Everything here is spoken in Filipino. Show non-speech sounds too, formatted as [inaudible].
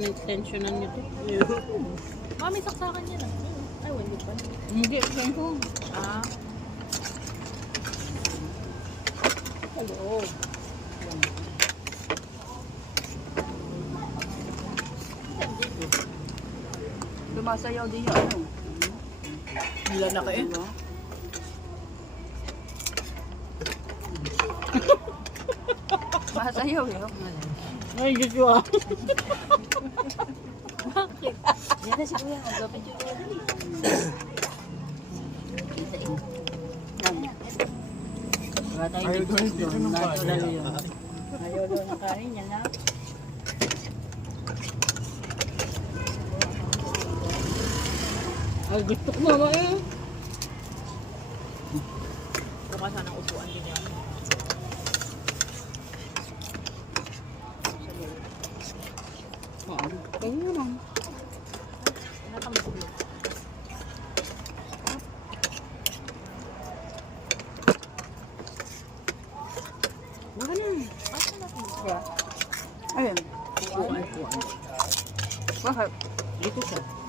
extensionan nito. [laughs] Mami, saksakan yan ah. Ay, hindi pa. Hindi, extension. Ah. Hello. Lumasayaw din yung ano. Hila na kayo. Diba? [laughs] Masayaw yun. Ay, Diyos ko ah. Bakit? Yan na si Kuya. Ayaw daw dito. Ayaw doon ng kanin niya na. Ay, gusto ko mama eh. Bukas sana upuan din yan. Ah, Kaya lang. Nakamulo. Baka na. Upuan, upuan. Bakit? Dito siya.